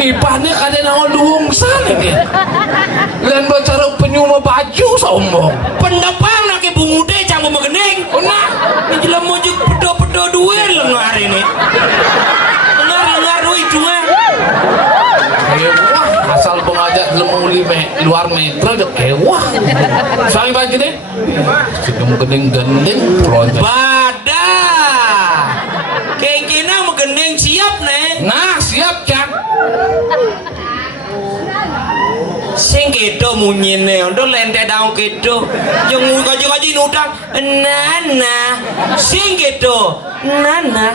Ipahnya kada naon duung sana dia. Lain bicara penyuma baju sombong. Pendapang nak ibu muda cang mau gening. Nah, Ini jelas mujuk pedo-pedo duit lengar ini. Lengar duit cuma. wah asal pengajak lemuli luar metro udah kewah. Sampai pagi deh. Sudah gending project. Badah. Kayak gini mau gening siap nih. Nah, siap Cak. Sing kedo munyine ondo lente daun kedo yang kaji-kaji nudang nana sing kedo nana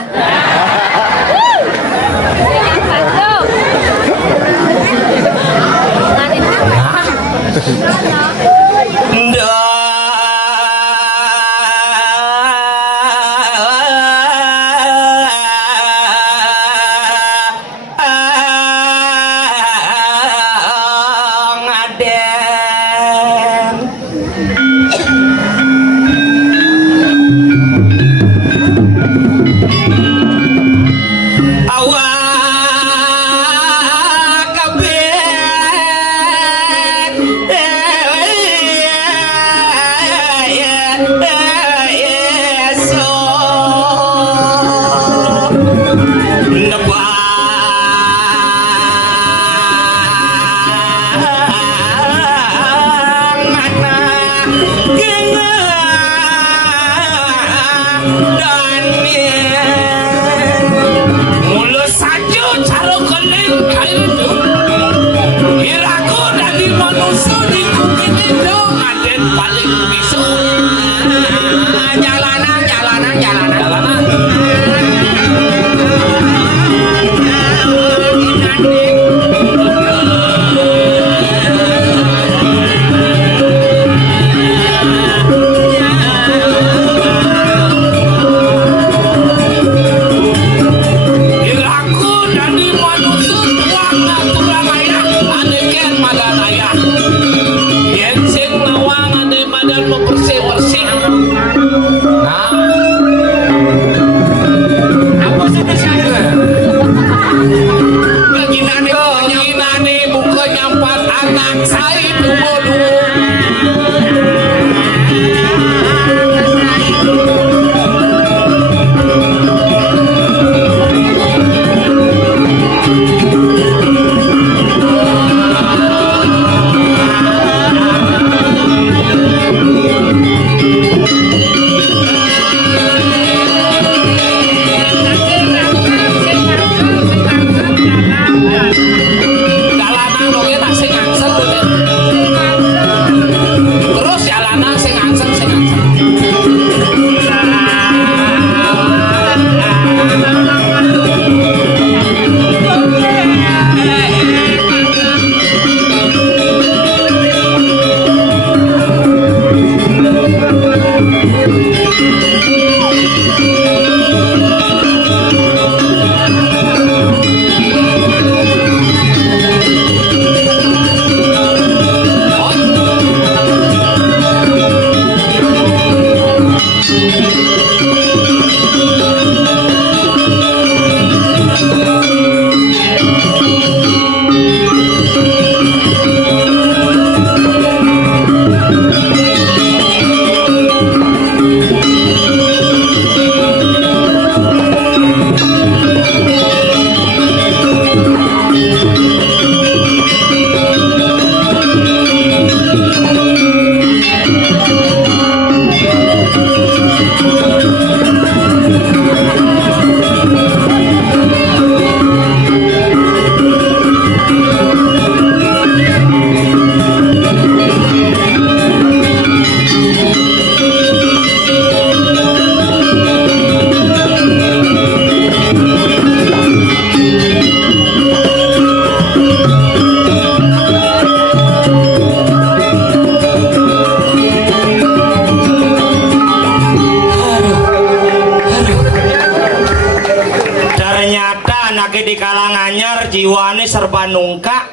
di kalangan anyar jiwane serba nungkak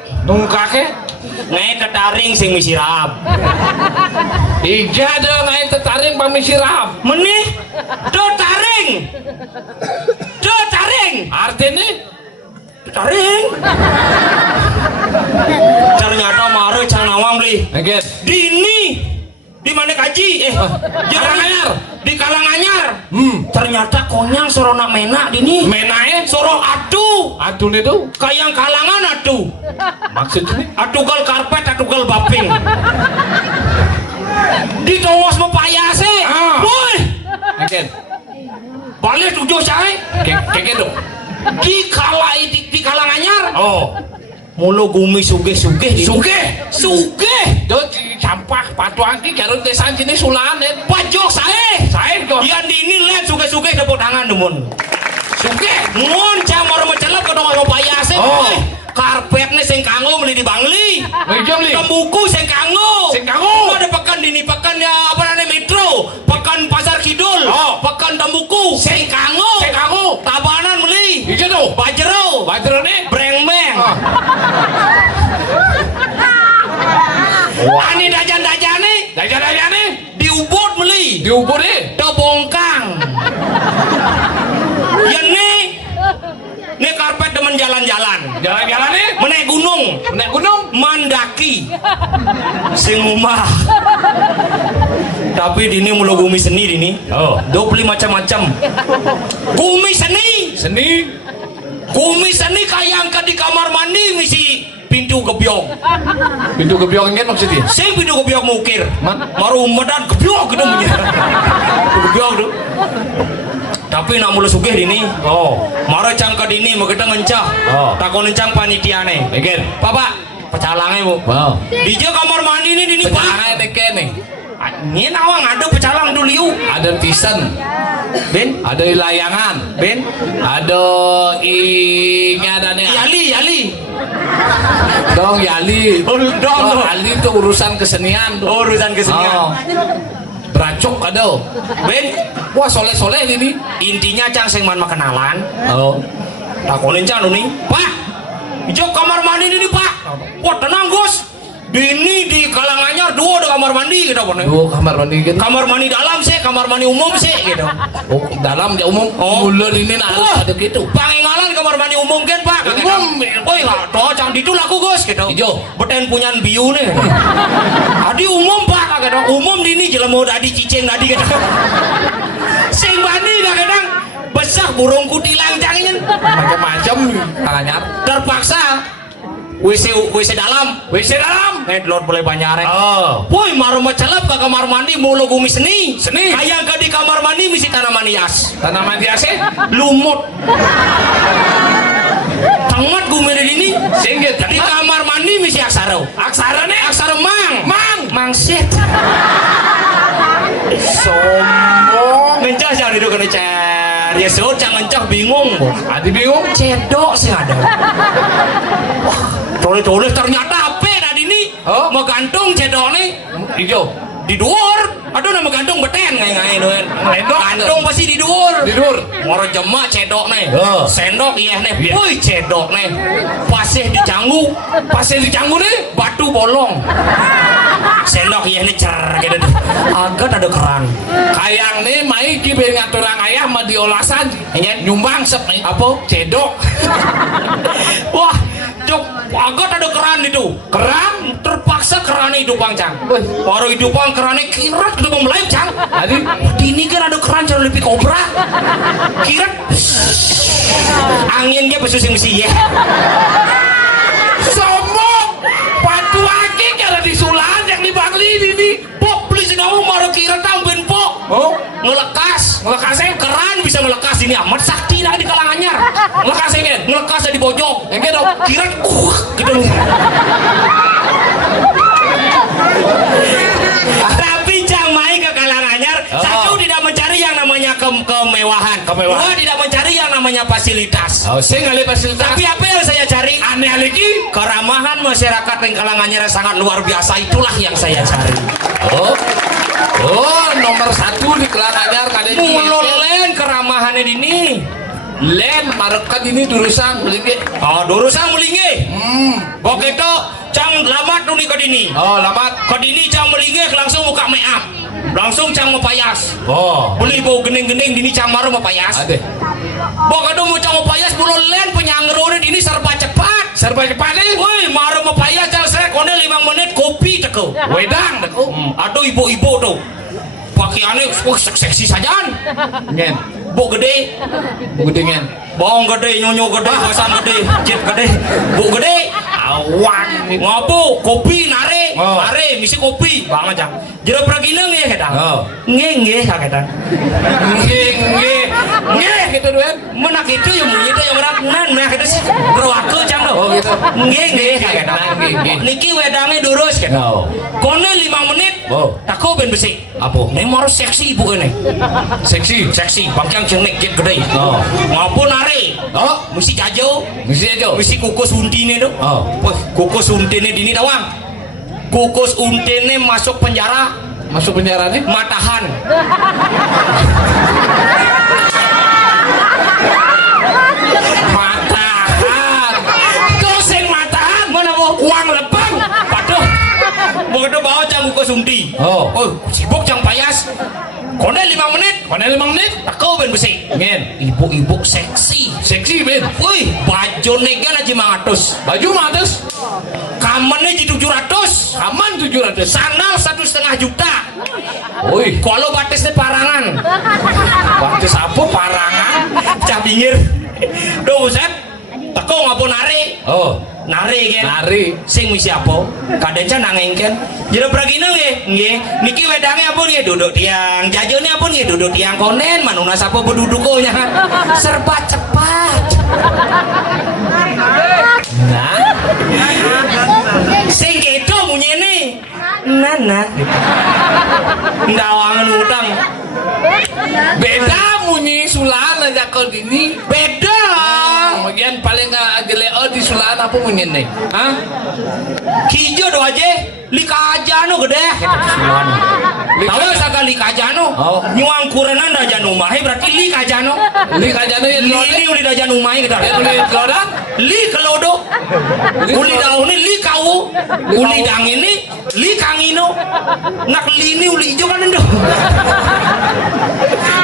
ke ngai tetaring sing misirab ija ada ngai tetaring pamisirab menih do taring artinya Taring. Ternyata mare cang nawang beli. Oke. Dini di mana kaji? Karanganyar. Di Karanganyar. Ternyata konyang sorona mena dini. Menae Sorong adu. aduh itu Kayang kalangan adu. maksudnya Adugal karpet, adugal baping. Di tongos mepayase. Boy. oke Balik tujuh saya. keke dong Di Karanganyar. oh Mulu gumi sugih-sugih. Sugih. Jauh sampah patuan ki karo desa sini sulan Pajok saya jo yang di ini lihat sugih-sugih tepuk tangan demun sugih mun cang mau mencelap ke dong payase Oh. karpetnya sing kanggo beli di Bangli Meja beli. tembuku sing kanggo Kanggo. ada pekan dini pekan ya apa namanya Metro pekan Pasar Kidul Oh. pekan tembuku sing kanggo tabanan beli Iya tuh bajero nih breng-beng ani dajan-dajane Dajan nih di Ubud beli diukur nih Tebongkang. Ya nih karpet demen jalan-jalan. jalan-jalan nih Menaik gunung, naik gunung mandaki. Sing umah. Tapi dini mulu gumi seni dini. oh 20 macam-macam. Gumi seni. Gumi seni kayak angkat di kamar mandi misi pintu gebyok. pintu kebiong kan maksudnya Sing pintu gebyok mukir. Man? Maru medan gebyok gitu punya. Gebyok tuh. Tapi nak mulu sugih dini. oh Mara cangka dini mau kita ngencah. Oh. Takon encang panitiane. oke Papa, pecalangnya bu. wow Di je kamar mandi ini dini pak. pecahannya nih Ini nawang ada pecalang dulu liu. ada tisen Ben, ada layangan ben, ada ada nih yali. dong yali Dong. yali itu urusan kesenian tuh. Urusan kesenian. Beracuk ada Ben, wah soleh ini intinya cang sing man kenalan. oh Takon encang nih. Pak, ijo kamar mandi ini pak. Wah tenang Gus. Dini di Karanganyar dua ada kamar mandi gitu pokoknya. dua kamar mandi gitu Kamar mandi dalam sih, kamar mandi umum sih gitu. oh dalam ya umum Oh. mulut ini nah Wah, ada gitu Pangingalan kamar mandi umum kan pak. Umum. Oh iya, toh cang itu laku Gus gitu. Ijo. Beten punyan biu nih. Adi umum pak gitu. Umum dini jelema dadi cicing tadi gitu. Sing mandi kadang besar burung kutilang cangin. macam-macam tangannya Terpaksa WC dalam. Lord boleh banyak. oh Woi, maru macelap ke kamar mandi mulu gumi seni. Seni. Kayak ke di kamar mandi misi tanaman hias. tanaman hias Lumut. Tangat gumi ini. singgit Di kamar mandi misi aksara. aksara nih Aksara mang. Mangsit. sombong Mencah jangan itu kena cer. Ya so jangan cah bingung. adi bingung Cedok sih ada. Tulis ternyata apa tadi ini? Oh. Mau gantung cedok nih. hijau Di dhuwur. Aduh nama gantung beten ngai doen. Sendok. Gantung pasti di dhuwur. tidur Moro jemak cedok nih. Oh. Sendok iya nih. Iya. Woi cedok nih. Pasih dicanggu. pasir dicanggu nih Batu bolong. Sendok iya nih cer gitu. Agak ada keran. kayang nih mai kibe ngaturang ayah mah diolasan Iya. nyumbang sep nih Apa? cedok Wah, cok, agak ada keran itu. Keran terpaksa keran itu bang cang. Wih. Baru itu bang kerannya kirat udah mau melayu cang. Tadi? Di ini kan ada keran cara lebih kobra. Kirat. Anginnya besusing mesti ya. sombong patu aki kalau disulan yang di Bangli ini Pok beli sinau baru kirat tambahin pok. oh Ngelekasnya keran bisa ngelekas ini amat sakti lah di Karanganyar. Ngelekasnya kan, ngelekasnya di pojok. yang gitu Kirat gitu. Tapi cang mai ke Karanganyar, satu tidak mencari yang namanya kemewahan. Dua tidak mencari yang namanya fasilitas. oh saya ngalih fasilitas Tapi apa yang saya cari? aneh lagi Keramahan masyarakat yang Karanganyar sangat luar biasa, itulah yang saya cari. oh nomor satu di Karanganyar kadang Mulolen keramahannya dini. len marekan ini durusan beli Oh, durusan melinge. Oke to, cang lamat nuni ke dini. oh lamat Ke dini cang melinge langsung muka make up. Langsung cang mepayas. oh Beli bau gening-gening dini cang maru mepayas. ada Bok ada mau cang payas bulan len penyangerone ini serba cepat. Serba cepat nih. Woi, maro mau payas jang srek konde 5 menit kopi teko. Wedang teko. Aduh ibu-ibu tuh. Pakaiannya seksi sajaan. Ngen. Bu gede. Bu gede ngen. Bong gede, nyonyo gede, pasang gede, jet gede. Bu gede. Awan. Ngopo, kopi nare, Oh. nare, misi kopi, bang aja. Jero pragina nge kadang. Oh. Nge kadang. Nge gitu duan. Menak itu yang bunyi itu yang orang nah kita sih berwakil cang lo. Oh gitu. Nge kadang. Niki wedange durus kadang. Oh. Kone 5 menit. Oh. Tako ben besi. Apa? Ini mau seksi ibu ini. Seksi, bangkang cengnek jet gede. Oh. Maupun nare. Oh. Mesti jajo. Mesti aja. Mesti kukus untine tuh. Oh. Wah, kukus untine dini tawang. Kukus untine masuk penjara. Masuk penjara nih. Matahan. Matahan. Dosen matahan. Mana bu? Uang lebang. Paduh. Begitu bawa cang kukus unti. Oh. Sibuk cang payas. Konde 5 menit. Konde 5 menit. Tako ben besi. Ngen. Ibu-ibu seksi. Seksi ben. Wih, baju negan aja 500. Baju mates. Kamannya jadi 700. Aman 700. Sandal 1,5 juta. Woi. Kalau batisnya parangan. Batis apa parangan? Cah bingir. Duh, Ustaz. Tako ngapun nare. Oh. Nare kan. Nari. Sing misi apa? Kadang can nangengken. Jero pragina nggih. Niki wedange apa nggih duduk tiang. Jajone apa nggih duduk tiang konen manuna sapa bedudukonya. Serba cepat. Nah. Sing keto munyene. Nana. Ndawangan utang. Beda munyi sulan aja kau gini. Beda. Kemudian paling ageleo di sulan apa munyi nih? Hah? Kijo do aja. Lika ajano gede. Tahu sakal lika ajano. Oh. Nyuang kurenan da janu mahe berarti lika ajano. Lika jano ya Ini uli da janu mahe kita. Ya uli keloda. Li kelodo. Uli daun ini li kau. Uli dang ini li kangino. Nak lini uli ijo kan endo.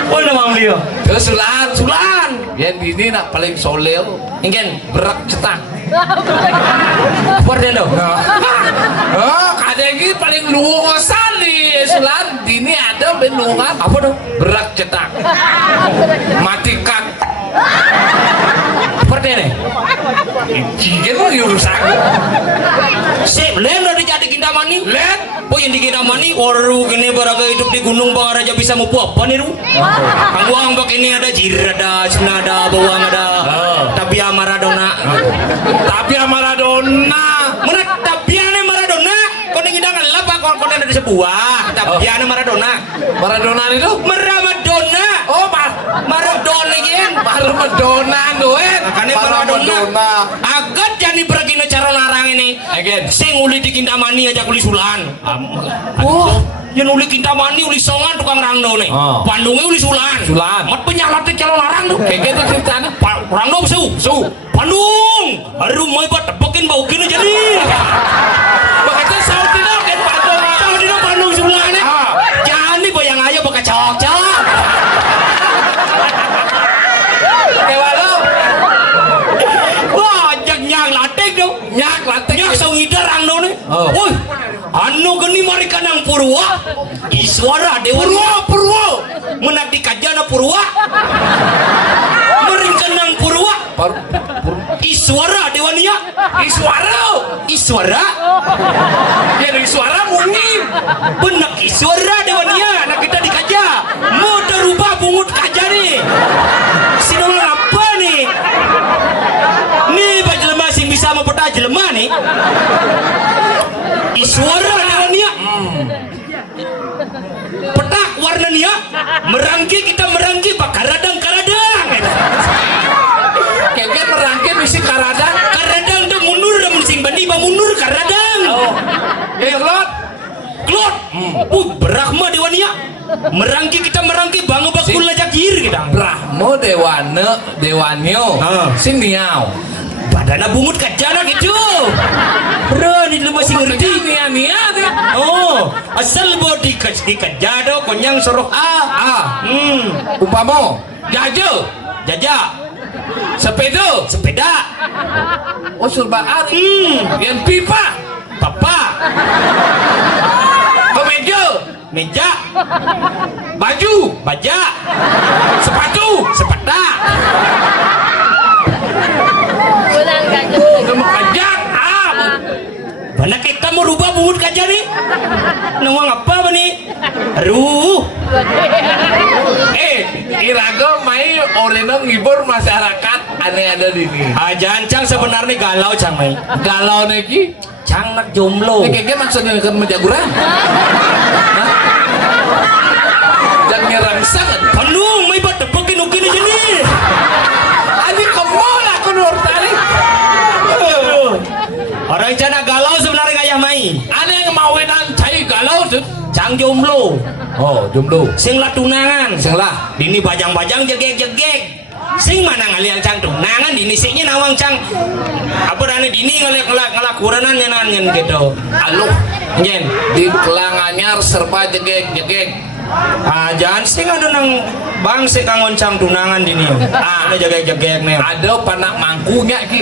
Oh nama dia. Ke sulan. Sulan. Ya ini nak paling soleo. Ingen Berak cetak. Por dendo. Oh, kadang ini paling luasan di sulan. Dini ada benungan. Apa dong? Berak cetak. Mati kak. Por dene. Cikin mah urusan. Sip, lem udah dijadi Kintamani. Lihat. Oh yang di Kintamani, waru gini baraga hidup di gunung Bangaraja bisa mau apa nih lu? Kamu ambak ini ada jirada, senada, bawang ada. Tapia Maradona. Tapi Maradona. Mana tapiane Maradona? Kau nih ngidang apa? Kau ada sebuah. Tapiane Maradona. Maradona itu? Maradona. Oh, Maradona gen. Maradona doen. Makanya Maradona. Agak jadi pergi cara larang ini. Again. Sing uli di Kintamani aja kuli sulan. Oh, yang uli Kintamani uli songan tukang rangdo nih. Oh. Bandungnya uli sulan. Sulan. Mat penyalatnya calon larang tuh. Kayak gitu ceritanya. Rangdo su. Bandung. Aduh mau buat tepokin bau gini jadi. Begitu Saudina kan Bandung. Saudina Bandung sebelahnya. Jangan nih bayang aja pakai cok. Dewa lo. Wah, nyang latek dong. Nyak latih. Nyak songida rangdo nih. Oh. Woi, anu geni mari kanang Purwa. Iswara Dewa. Purwo. Menak di Kajana Purwa. Mering kanang Purwa. Iswara Dewania. Iswara. Ya dari suara mungi. Benak Iswara Dewania. Anak kita di Kaja. Mau terubah bungut Kaja nih. Sinawang apa nih? Nih Pak Jelema sing bisa mempeta jelema nih. Iswara Dewania. Petak warna nia. Merangki kita merangki pak karadang. Kayaknya merangkai misi karadang. Karadang tuh mundur dan sing bandi ba mundur karadang. Oh. Ya lot. Klot. Berahma Dewania. Merangki kita merangki bangun bakul lajakir kita. Brahmo dewanyo. Sing niau. Badana bungut kajana gitu. Bro, ini lu masih ngerti. Nia. Oh, asal bodi kajado konyang suruh A. Umpamo. Jajo. Jajak. Sepeda. Sepeda. Oh surba ari. Yang pipa. Papa. Kemeja. Meja. Baju. Baja. Sepatu. Sepeda. Kamu kajak. Mana kita mau rubah bungut kaja nih? Nawang apa ba nih? Aduh. Irago mai orang ngibur masyarakat aneh ada di sini. Ajan cang sebenarnya galau cang mai. Galau neki. Cang nak jomblo. Kayaknya maksudnya kan menjaguran. Dan nyerang sangat. Penuh mai buat tepekin ukin aja nih. Adi kemol aku nur tadi. Orang cana galau sebenarnya kayak mai. Aneh yang mawinan cai galau tuh. Cang jomblo. Oh jomblo. Sing lah tunangan. Sing lah. Dini bajang-bajang jegek-jegek. Sing mana ngalian cang tunangan dini siknya nawang cang. Apa rane dini ngelak kuranan nyananyan gitu. Aluh. Nyen. Di kelanganyar serba jegek-jegek. Jangan sing ada nang bang sing kangon cang tunangan dini. Ada jegek-jegek nih. Ada panak mangkunya ki.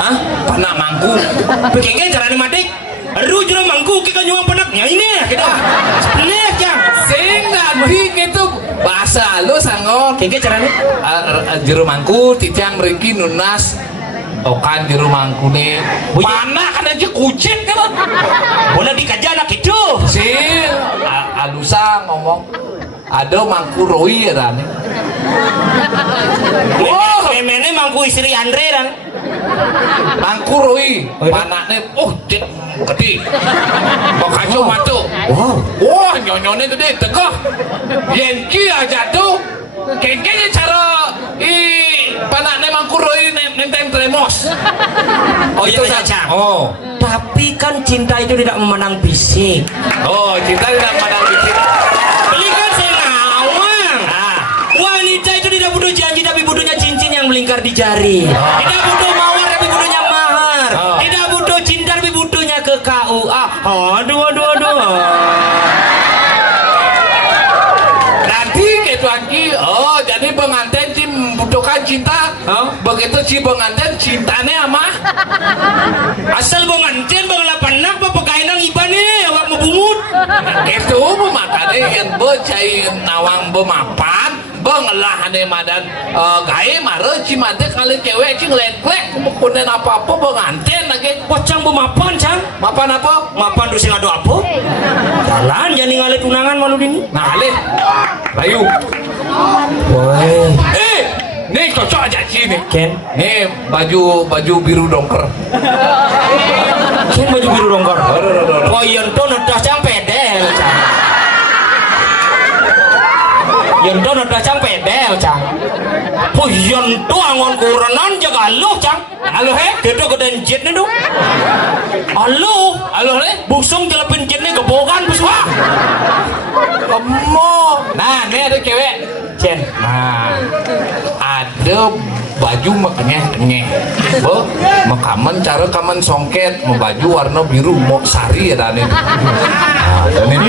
Hah? Panak mangku. Begini caranya matik. Aduh jero mangku kita nyuang penaknya ini kita. Sebelah cang. Sing nanti gitu bahasa lu sanggon. Kayaknya caranya. Jero mangku titiang meriki nunas. Tokan jero mangku nih. Mana kan aja kucing kan? Boleh dikaja anak itu. Si alusa ngomong. Ada mangku Roy ya nih. Oh, memene mangku istri Andre dan. Mangku Roy. Panaknya cek gede. Kok kacau matu. Wow. Wah nyonyone gede tegak. Yenki aja tuh. Kayaknya cara panaknya mangku Roy nenteng tremos. Oh itu saja. Oh. Tapi kan cinta itu tidak memandang fisik. Oh cinta tidak memandang fisik. Beli kan saya ngawang. Wanita itu tidak butuh janji tapi butuhnya cincin yang melingkar di jari. Tidak butuh mawar tapi butuhnya mahar. Tidak butuh cinta tapi butuhnya ke KUA. Aduh. Nanti gitu lagi. Oh jadi pengantin si membutuhkan cinta. Begitu si pengantin cintanya ama. Asal pengantin bang lapanak apa pekainan iba nih awak mau bungut. Itu makanya yang becai nawang bemapan. Bang lah ane madan gaya marah cimade kali cewek cing leklek kemudian apa pengantin lagi Pocang bemapan cang. mapan apa Mapan terus ngadu apa? Jalan jadi ngalit tunangan malu dini. nah alih layu Woi. nih cocok aja sini Ken. nih baju biru dongker Ken baju biru dongkor. Oh iya tuh nedas cang pedel cang. Yento nedas cang pedel cang. Oh yento angon kurenan jaga lu cang. Halo kita gedein jet nih dong. Halo nih busung jelepin jet nih gebogan buswa. kamu nah nih ada cewek Ken. nah ada baju makanya makaman cara kaman songket mau baju warna biru mau sari ya dan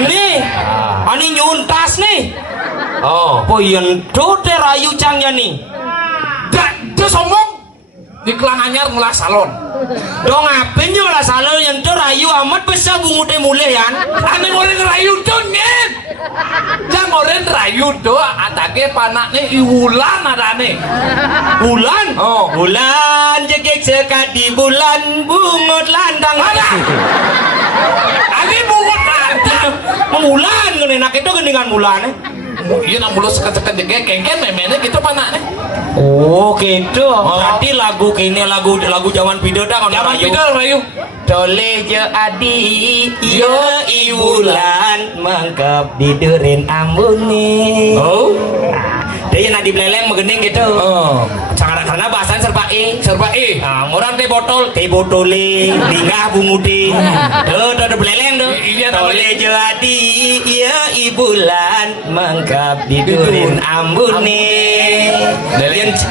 Nih, ani nyuntas nih. oh Poyento teh rayu cangnya nih. dia sombong di kelanganyar ngulah salon Dong ngapain juga lah salon yang tuh rayu amat besar bungutnya mulai kan? aneh orang rayu tuh nyet jangan orang rayu tuh atake panaknya iwulan ada nih Bulan? Oh. Bulan jegek sekat di bulan bungut landang. ada aneh bungut ada Bulan kan enak itu gendingan bulan. iya nak mulut sekat-sekat jegek kengken memenya gitu panaknya Oh gitu. Berarti lagu kini lagu zaman video dah kan zaman rayu. pidol rayu Tole je adi yo iwulan mangkep didurin ambune. oh Dia yang di beleleng megening gitu. oh Karena bahasan serba serba orang teh botole lingah bunguti tuh beleleng tuh Iya, tole jadi iya ibulan mangkap didurin ambune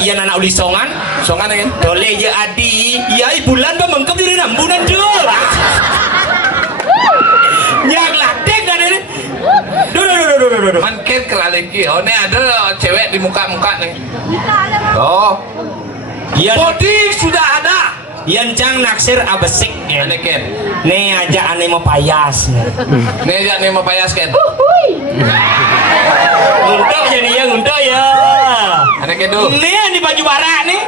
yang anak uli songan kan tole jadi iya ibulan ba mangkap didurin ambunan tuh yang latek dan ini duh aduh. Makin keraliki. Oh, ini ada cewek di muka-muka nih. Oh, Yan, body sudah ada. yan cang naksir abesik ya. Ini Ken. Nih aja aneh mau payas nih. Ini aja nih mau payas Ken. Untuk jadi yang untuk ya. Ini Ken tuh. Nih di baju barak nih.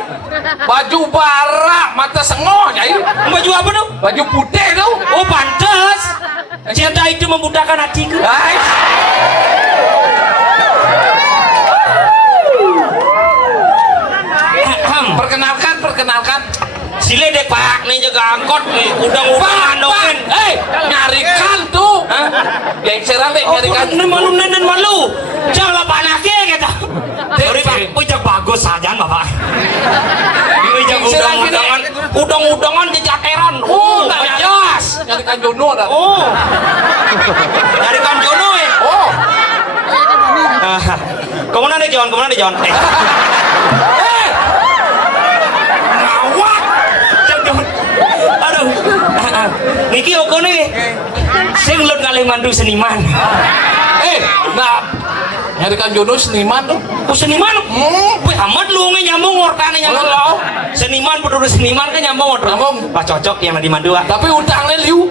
Baju barak mata sengoh jadi. Baju apa tuh? Baju putih tuh. Oh pantas. Cinta itu membutakan hatiku. Hai. Perkenalkan. Sile deh pak, nih jaga angkot nih, udang-udangan dongin. Nyarikan tuh. Gengseran deh, nyarikan. Nenen malu. Jangan lupa anaknya kita. Sorry pak, ujak bagus saja bapak. Ujak udang-udangan di jateran. Oh, nggak jelas. Nyarikan Jono dah. Oh, nyarikan Jono ya. Oh. Kemana nih John? Ngawak. Aduh. Niki oko nih. Sing lut kali mandu seniman. Nah, nyarikan Jono seniman tuh. Oh seniman? Wih amat lu nyambung ngortane nyambung. Halo. Seniman peduli seniman kan nyambung ngortane. Nyambung. Wah cocok yang di mandu. Tapi utangnya liu.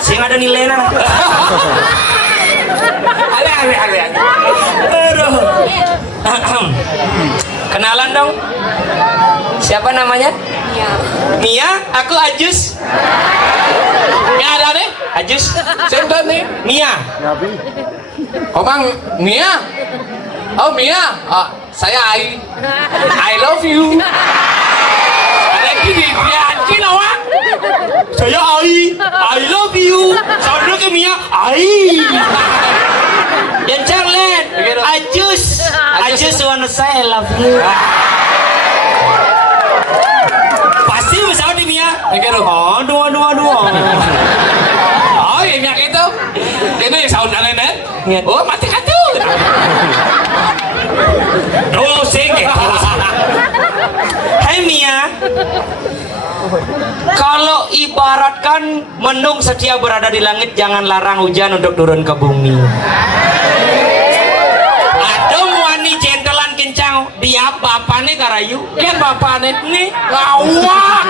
Sing ada nilainya. Ale. Aduh. Kenalan dong. Siapa namanya? Mia, aku Ajus. Ya ada nih. Ajus. Siapa nih? Mia. Komang Mia. Oh Mia. Saya Ai. I love you. Ada gini dia anjing awak. Saya I love you. Saudara ke Mia, Yang jangan Ajus wanna say I love you. Pasti misalnya di Mia. Oh, dua. Oh yang itu. Ini saudara nenek. Oh mati kan tuh. Dosing. Hai Mia. Kalau ibaratkan mendung setia berada di langit, jangan larang hujan untuk turun ke bumi. Adem wani jentelan kencang dia bapane karayu. Kan bapaknya nih ngawak.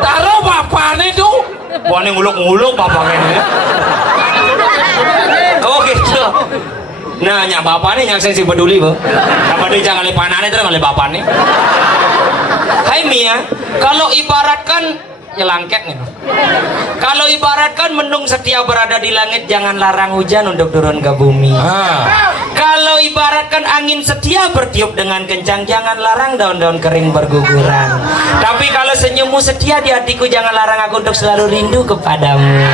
Taruh bapaknya tuh. Wani nguluk-nguluk bapaknya. Oh gitu. Nah, nyak bapaknya yang sensi peduli, Bu. Apa dia jangan lipanane terus ngale bapaknya. Hai Mia, kalau ibaratkan nyelangket nih. Kalau ibaratkan mendung setia berada di langit, jangan larang hujan untuk turun ke bumi. Kalau ibaratkan angin setia bertiup dengan kencang, jangan larang daun-daun kering berguguran. Tapi kalau senyummu setia di hatiku, jangan larang aku untuk selalu rindu kepadamu.